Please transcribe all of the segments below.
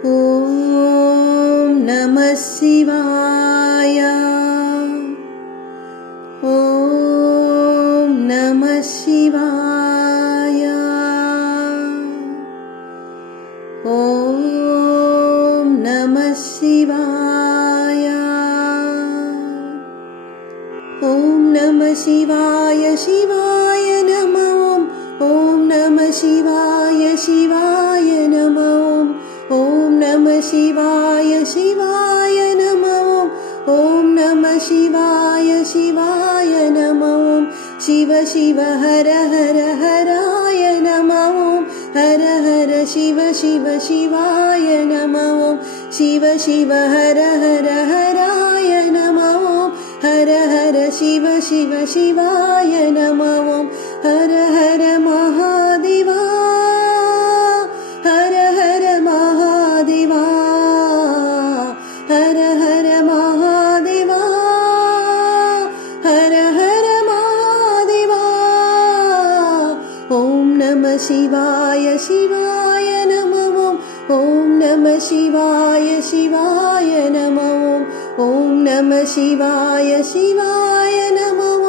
ॐ नमः शिवाय। ॐ नमः शिवाय। ॐ नमः शिवाय। ॐ नमः शिवाय शिवाय नमः। ॐ नमः शिवाय शिवाय नमः। ॐ नमः शिवाय शिवाय नमः। ॐ नमः शिवाय शिवाय नमः। शिव शिव हर हर हराय नमः। हर हर शिव शिव शिवाय नमः। शिव शिव हर हर हराय नमः। हर हर शिव शिव शिवाय नमः। हर हर महादेवा। हर हर महादेवा। हर हर महादेवा। हर हर महादेवा। ॐ नमः शिवाय शिवाय नमः। ॐ नमः शिवाय शिवाय नमः। ॐ नमः शिवाय शिवाय नमः।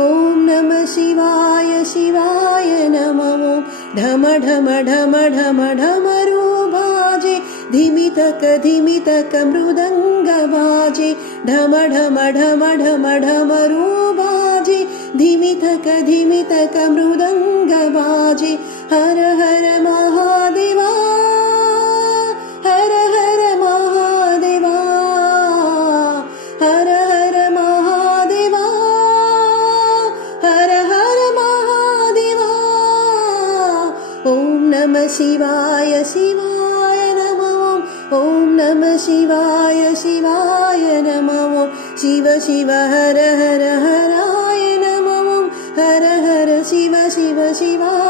ॐ नमः शिवाय शिवाय नमः। ढम ढम ढम ढम ढमरू बाजे। धिमितक धिमितक मृदंग बाजे। ढम ढम ढम ढम ढमरू बाजे। धिमितक धिमितक मृदंग बाजे। हर हर महादेवा। हर हर महादेवा। हर हर महादेवा। हर हर महादेवा। ॐ नमः शिवाय शिवाय नमः। ॐ नमः शिवाय शिवाय नमः। शिव शिव हर हर हराय नमः। हर हर शिव शिव शिवाय